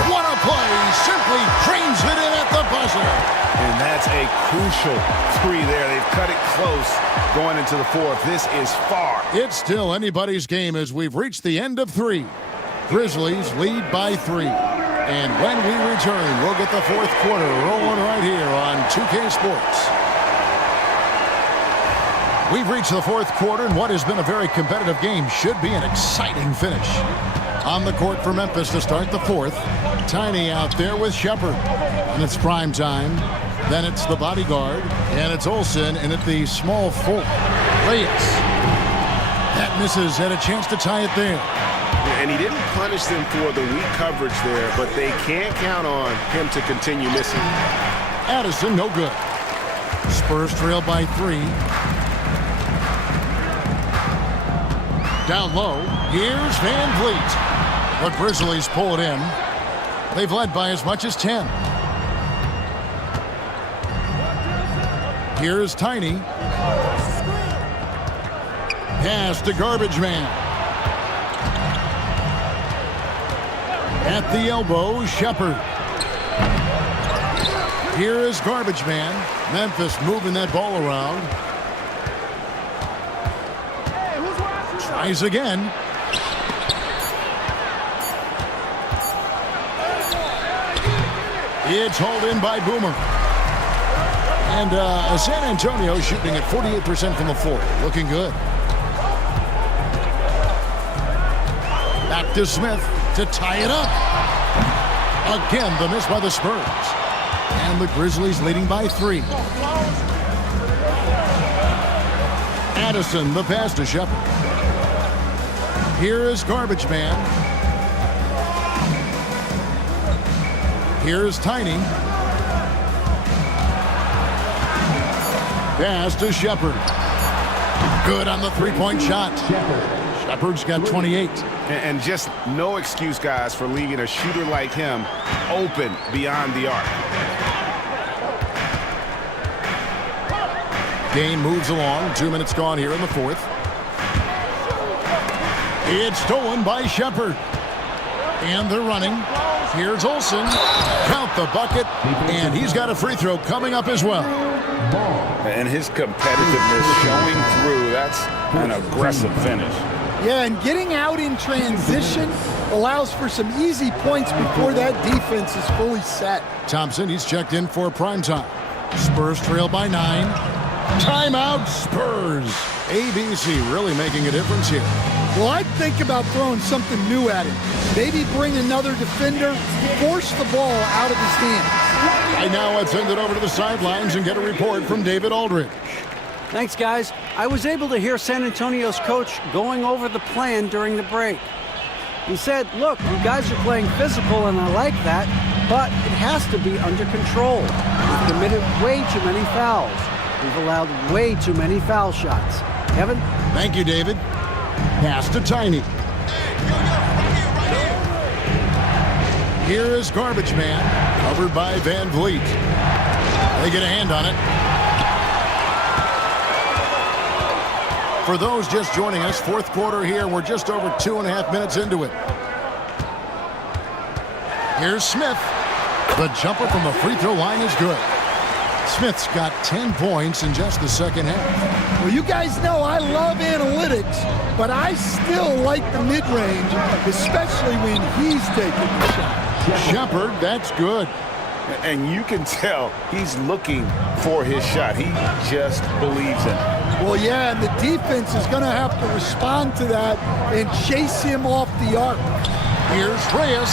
What a play! Simply cranes it in at the buzzer. And that's a crucial three there. They've cut it close going into the fourth. This is far. It's still anybody's game as we've reached the end of 3. Grizzlies lead by 3. And when we return, we'll get the fourth quarter rolling right here on 2K Sports. We've reached the fourth quarter, and what has been a very competitive game should be an exciting finish. On the court for Memphis to start the fourth. Tiny out there with Shepard. And it's prime time. Then it's the bodyguard. And it's Olsen in at the small forward. Reyes. That misses. Had a chance to tie it there. And he didn't punish them for the weak coverage there, but they can't count on him to continue missing. Addison, no good. Spurs trail by 3. Down low, here's Van Vliet. The Grizzlies pull it in. They've led by as much as 10. Here's Tiny. Pass to Garbage Man. At the elbow, Shepard. Here is Garbage Man. Memphis moving that ball around. Tries again. It's hauled in by Boomer. And San Antonio shooting at 48% from the floor. Looking good. Back to Smith to tie it up. Again, the miss by the Spurs. And the Grizzlies leading by 3. Addison, the pass to Shepard. Here is Garbage Man. Here's Tiny. Pass to Shepard. Good on the three-point shot. Shepard's got 28. And just no excuse, guys, for leaving a shooter like him open beyond the arc. Game moves along. 2 minutes gone here in the fourth. It's stolen by Shepard. And they're running. Here's Olsen. Count the bucket. And he's got a free throw coming up as well. And his competitiveness showing through. That's an aggressive finish. Yeah, and getting out in transition allows for some easy points before that defense is fully set. Thompson, he's checked in for prime time. Spurs trail by 9. Timeout, Spurs. ABC really making a difference here. Well, I'd think about throwing something new at him. Maybe bring another defender, force the ball out of his hands. Right now, let's send it over to the sidelines and get a report from David Aldridge. Thanks, guys. I was able to hear San Antonio's coach going over the plan during the break. He said, look, you guys are playing physical, and I like that, but it has to be under control. We've committed way too many fouls. We've allowed way too many foul shots. Kevin? Thank you, David. Pass to Tiny. Here is Garbage Man, covered by Van Vliet. They get a hand on it. For those just joining us, fourth quarter here. We're just over 2.5 minutes into it. Here's Smith. The jumper from the free throw line is good. Smith's got 10 points in just the second half. Well, you guys know I love analytics, but I still like the mid-range, especially when he's taking the shot. Shepard, that's good. And you can tell he's looking for his shot. He just believes in it. Well, yeah, and the defense is going to have to respond to that and chase him off the arc. Here's Reyes.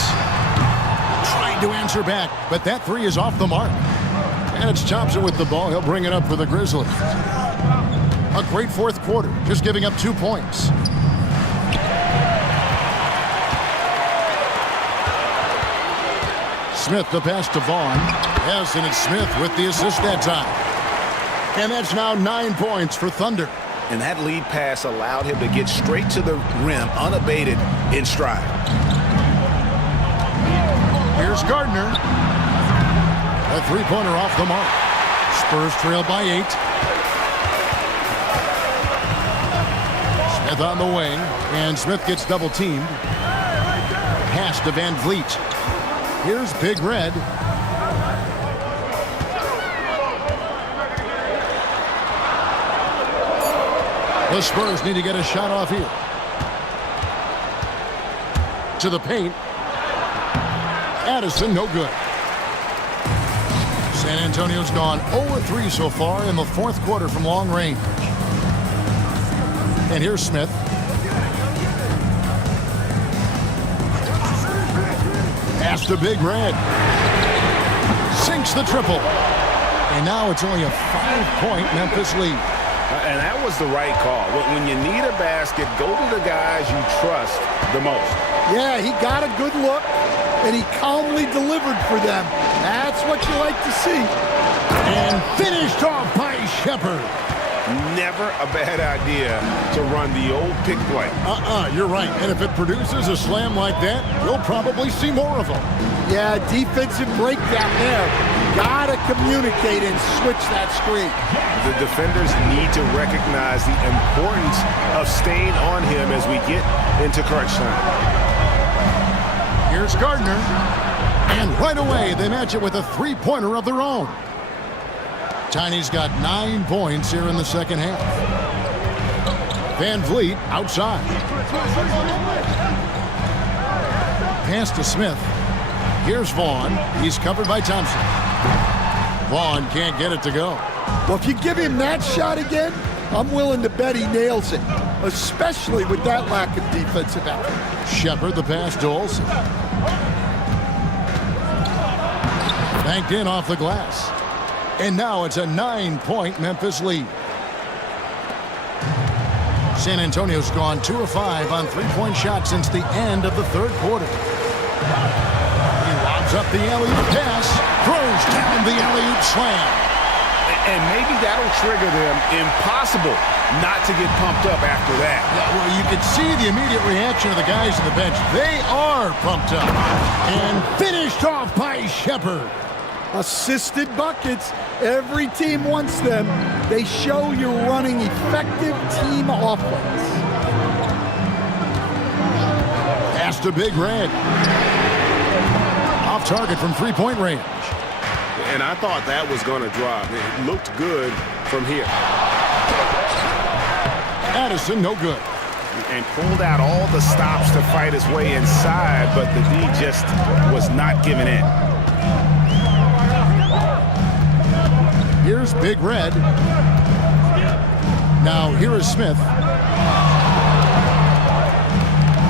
Trying to answer back, but that three is off the mark. And it's Thompson with the ball. He'll bring it up for the Grizzlies. A great fourth quarter, just giving up 2 points. Smith the pass to Vaughn. Yes, and it's Smith with the assist that time. And that's now 9 points for Thunder. And that lead pass allowed him to get straight to the rim unabated in stride. Here's Gardner. A three-pointer off the mark. Spurs trail by 8. Smith on the wing, and Smith gets double-teamed. Pass to Van Vliet. Here's Big Red. The Spurs need to get a shot off here. To the paint. Addison, no good. San Antonio's gone 0-3 so far in the fourth quarter from long range. And here's Smith. Pass to Big Red. Sinks the triple. And now it's only a 5-point Memphis lead. And that was the right call. When you need a basket, go to the guys you trust the most. Yeah, he got a good look, and he calmly delivered for them. That's what you like to see. And finished off by Shepard. Never a bad idea to run the old pick play. You're right. And if it produces a slam like that, you'll probably see more of them. Yeah, defensive breakdown there. Gotta communicate and switch that screen. The defenders need to recognize the importance of staying on him as we get into crunch time. Here's Gardner. And right away, they match it with a three-pointer of their own. Tiny's got 9 points here in the second half. Van Vliet outside. Pass to Smith. Here's Vaughn. He's covered by Thompson. Vaughn can't get it to go. Well, if you give him that shot again, I'm willing to bet he nails it, especially with that lack of defensive effort. Shepard the pass to Olsen. Banked in off the glass. And now it's a 9-point Memphis lead. San Antonio's gone 2 of 5 on three-point shots since the end of the third quarter. He lobs up the alley-oop pass, throws down the alley-oop slam. And maybe that'll trigger them. Impossible not to get pumped up after that. Yeah, well, you can see the immediate reaction of the guys on the bench. They are pumped up. And finished off by Shepard. Assisted buckets. Every team wants them. They show you're running effective team offense. Pass to Big Red. Off target from three-point range. And I thought that was going to drop. It looked good from here. Addison, no good. And pulled out all the stops to fight his way inside, but the D just was not giving in. Here's Big Red. Now here is Smith.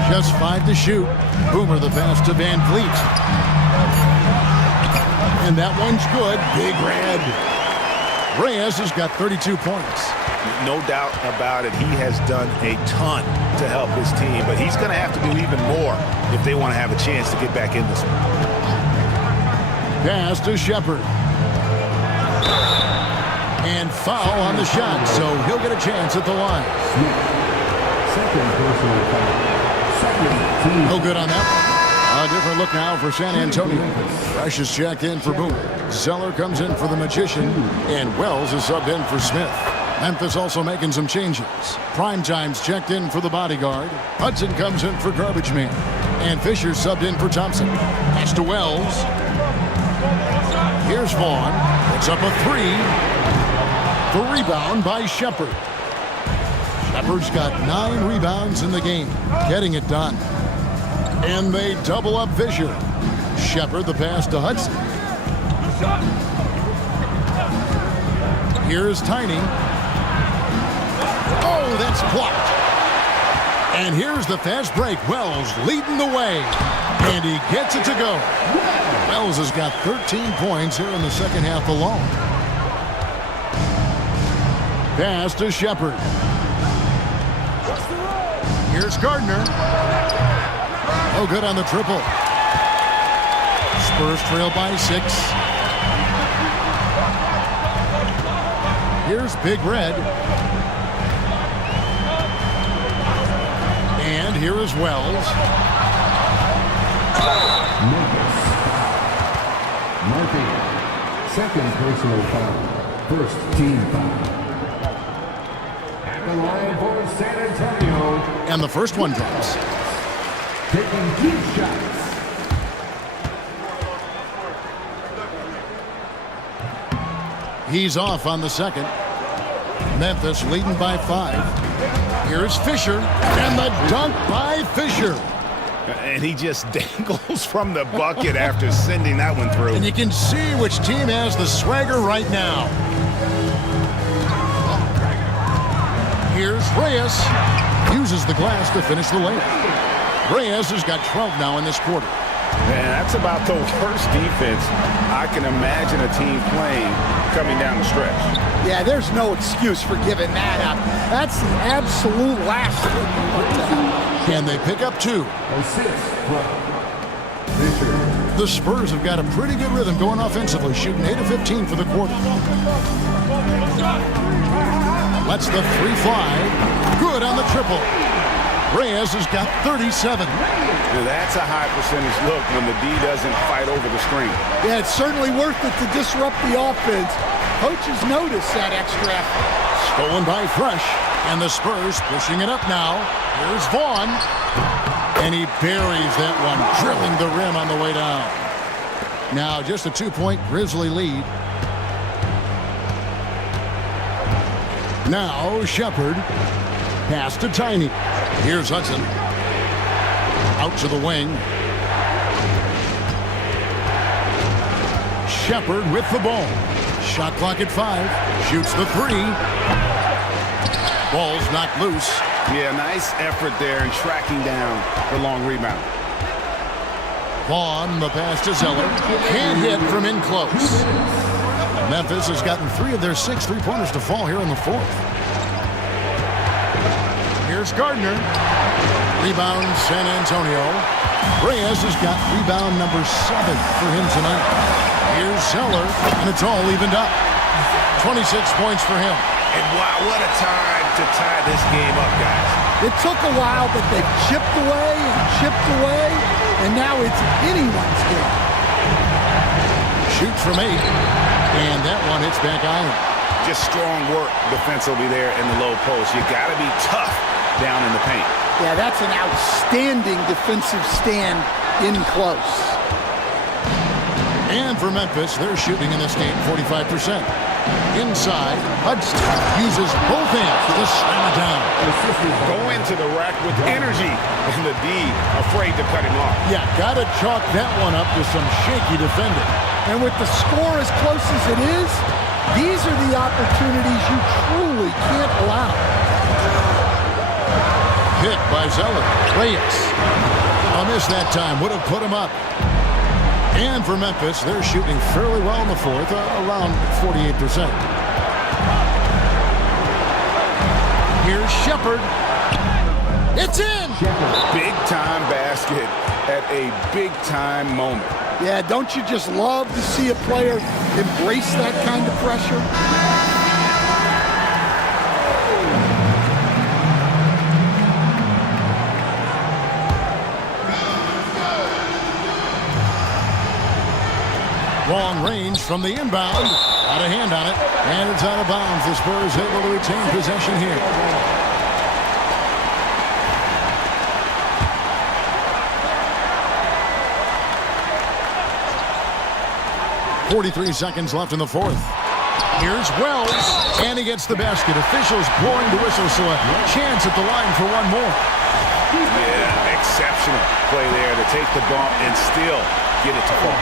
Just 5 to shoot. Boomer the pass to Van Vliet. And that one's good. Big Red. Reyes has got 32 points. No doubt about it. He has done a ton to help his team, but he's going to have to do even more if they want to have a chance to get back in this one. Pass to Shepard. And foul on the shot, so he'll get a chance at the line. Second personal foul. No good on that one. A different look now for San Antonio. Rush is checked in for Boomer. Zeller comes in for the Magician, and Wells is subbed in for Smith. Memphis also making some changes. Primetime's checked in for the bodyguard. Hudson comes in for Garbage Man. And Fisher subbed in for Thompson. Pass to Wells. Here's Vaughn. It's up a three. The rebound by Shepard. Shepard's got 9 rebounds in the game, getting it done. And they double up Fisher. Shepard the pass to Hudson. Here's Tiny. Oh, that's blocked. And here's the fast break. Wells leading the way. And he gets it to go. Wells has got 13 points here in the second half alone. Pass to Shepard. Here's Gardner. Oh, good on the triple. Spurs trail by 6. Here's Big Red. And here is Wells. Memphis. Marking. Second personal foul. First team foul. At the line for San Antonio. And the first one drops. Taking deep shots. He's off on the second. Memphis leading by 5. Here's Fisher. And the dunk by Fisher. And he just dangles from the bucket after sending that one through. And you can see which team has the swagger right now. Here's Reyes. Uses the glass to finish the layup. Reyes has got 12 now in this quarter. And that's about the worst defense I can imagine a team playing coming down the stretch. Yeah, there's no excuse for giving that up. That's the absolute last thing you want to have. And they pick up 2. Assist from Fisher. The Spurs have got a pretty good rhythm going offensively, shooting 8 of 15 for the quarter. Lets the 3 fly. Good on the triple. Reyes has got 37. That's a high percentage look when the D doesn't fight over the screen. Yeah, it's certainly worth it to disrupt the offense. Coaches notice that extra effort. Stolen by Fresh. And the Spurs pushing it up now. Here's Vaughn. And he buries that one, drilling the rim on the way down. Now just a 2-point Grizzly lead. Now Shepard. Pass to Tiny. Here's Hudson. Out to the wing. Shepard with the ball. Shot clock at 5. Shoots the 3. Ball's knocked loose. Yeah, nice effort there in tracking down the long rebound. Vaughn, the pass to Zeller. Can't hit from in close. Memphis has gotten 3 of their 6 3-pointers to fall here in the 4th. Here's Gardner. Rebound San Antonio. Reyes has got rebound number 7 for him tonight. Here's Zeller, and it's all evened up. 26 points for him. And wow, what a time to tie this game up, guys. It took a while, but they've chipped away, and now it's anyone's game. Shoots from 8, and that one hits back iron. Just strong work defensively there in the low post. You got to be tough down in the paint. Yeah, that's an outstanding defensive stand in close. And for Memphis, they're shooting in this game 45%. Inside, Hudson uses both hands to slam it down. Go into the rack with energy, and the D afraid to cut him off. Yeah, got to chalk that one up to some shaky defending. And with the score as close as it is, these are the opportunities you truly can't allow. Hit by Zeller. Reyes. A miss that time would have put him up. And for Memphis, they're shooting fairly well in the 4th, around 48%. Here's Shepard. It's in! Big-time basket at a big-time moment. Yeah, don't you just love to see a player embrace that kind of pressure? Long range from the inbound. Got a hand on it, and it's out of bounds. The Spurs able to retain possession here. 43 seconds left in the fourth. Here's Wells, and he gets the basket. Officials blowing the whistle, so a chance at the line for one more. Yeah, exceptional play there to take the bump and still get it to fall.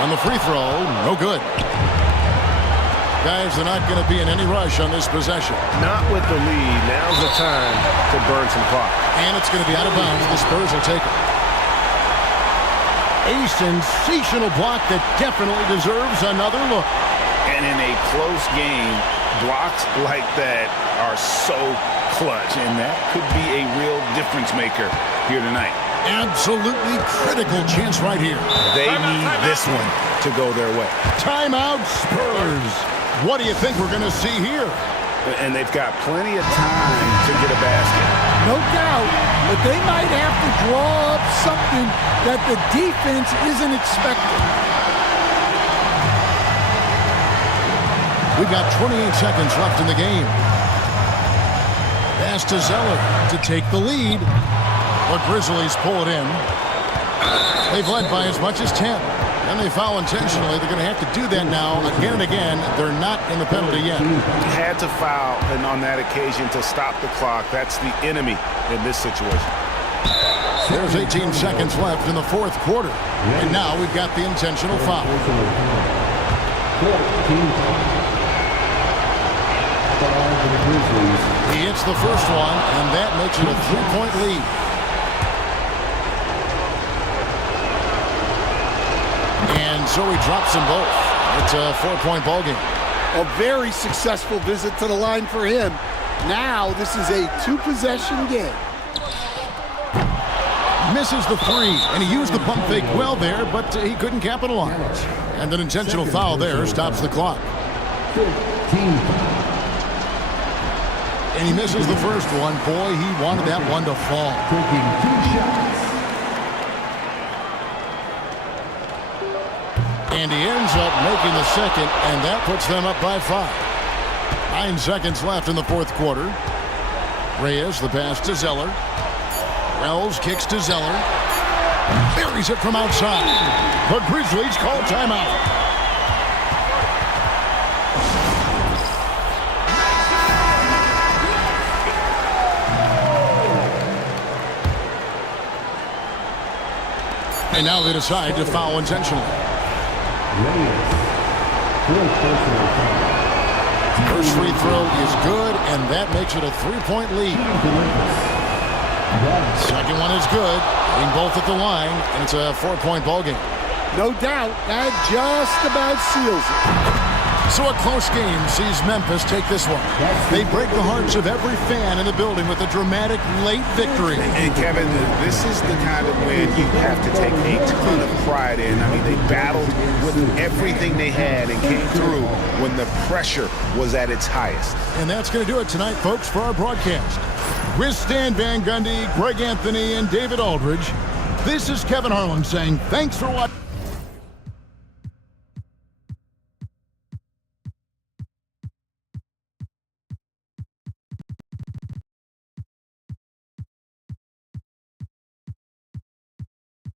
On the free throw, no good. Guys, they're not going to be in any rush on this possession. Not with the lead. Now's the time to burn some clock. And it's going to be out of bounds. The Spurs will take it. A sensational block that definitely deserves another look. And in a close game, blocks like that are so clutch, and that could be a real difference maker here tonight. Absolutely critical chance right here. They need this one to go their way. Timeout, Spurs. What do you think we're going to see here? And they've got plenty of time to get a basket. No doubt, but they might have to draw up something that the defense isn't expecting. We've got 28 seconds left in the game. Pass to Zeller to take the lead. The Grizzlies pull it in. They've led by as much as 10. And they foul intentionally. They're going to have to do that now again and again. They're not in the penalty yet. Had to foul, and on that occasion to stop the clock. That's the enemy in this situation. There's 18 seconds left in the fourth quarter. And now we've got the intentional foul. He hits the first one, and that makes it a 3-point lead. And so he drops them both. It's a 4-point ball game. A very successful visit to the line for him. Now this is a two-possession game. Misses the three, and he used the pump fake well there, but he couldn't capitalize. And an intentional foul there stops the clock. And he misses the first one. Boy, he wanted that one to fall. And he ends up making the second, and that puts them up by 5. 9 seconds left in the fourth quarter. Reyes, the pass to Zeller. Wells kicks to Zeller. Buries it from outside. The Grizzlies call timeout. And now they decide to foul intentionally. First free throw is good, and that makes it a 3-point lead. Second one is good, hitting both at the line, and it's a 4-point ball game. No doubt, that just about seals it. So a close game sees Memphis take this one. They break the hearts of every fan in the building with a dramatic late victory. And Kevin, this is the kind of win you have to take a ton of pride in. I mean, they battled with everything they had and came through when the pressure was at its highest. And that's going to do it tonight, folks, for our broadcast. With Stan Van Gundy, Greg Anthony, and David Aldridge, this is Kevin Harlan saying thanks for watching.